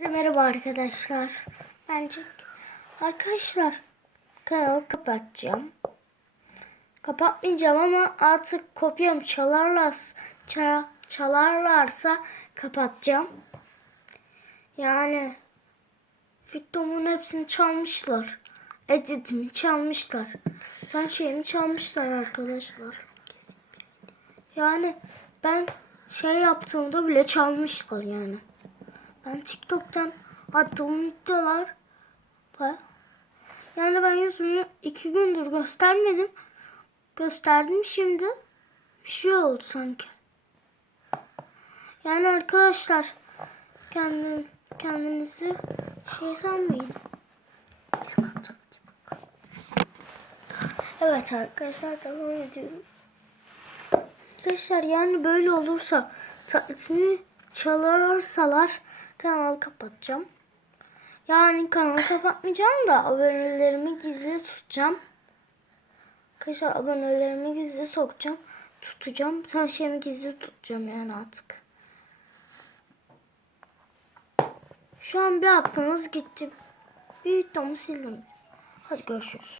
Size merhaba arkadaşlar. Bence arkadaşlar kanalı kapatacağım. Kapatmayacağım ama artık kopyam çalarlarsa, ça- çalarlarsa kapatacağım. Yani videomun hepsini çalmışlar. Editimi çalmışlar. Sen şeyimi çalmışlar arkadaşlar. Yani ben şey yaptığımda bile çalmışlar yani. Ben TikTok'tan attığım videolar da yani ben yüzümü iki gündür göstermedim. Gösterdim şimdi. Bir şey oldu sanki. Yani arkadaşlar kendin, kendinizi şey sanmayın. Evet arkadaşlar devam ediyorum. Arkadaşlar yani böyle olursa taklitimi çalarsalar kanalı kapatacağım. Yani kanalı kapatmayacağım da abonelerimi gizli tutacağım. Arkadaşlar abonelerimi gizli sokacağım. Tutacağım. Sen şeyimi gizli tutacağım yani artık. Şu an bir aklınız gitti. Bir videomu sildim. Hadi görüşürüz.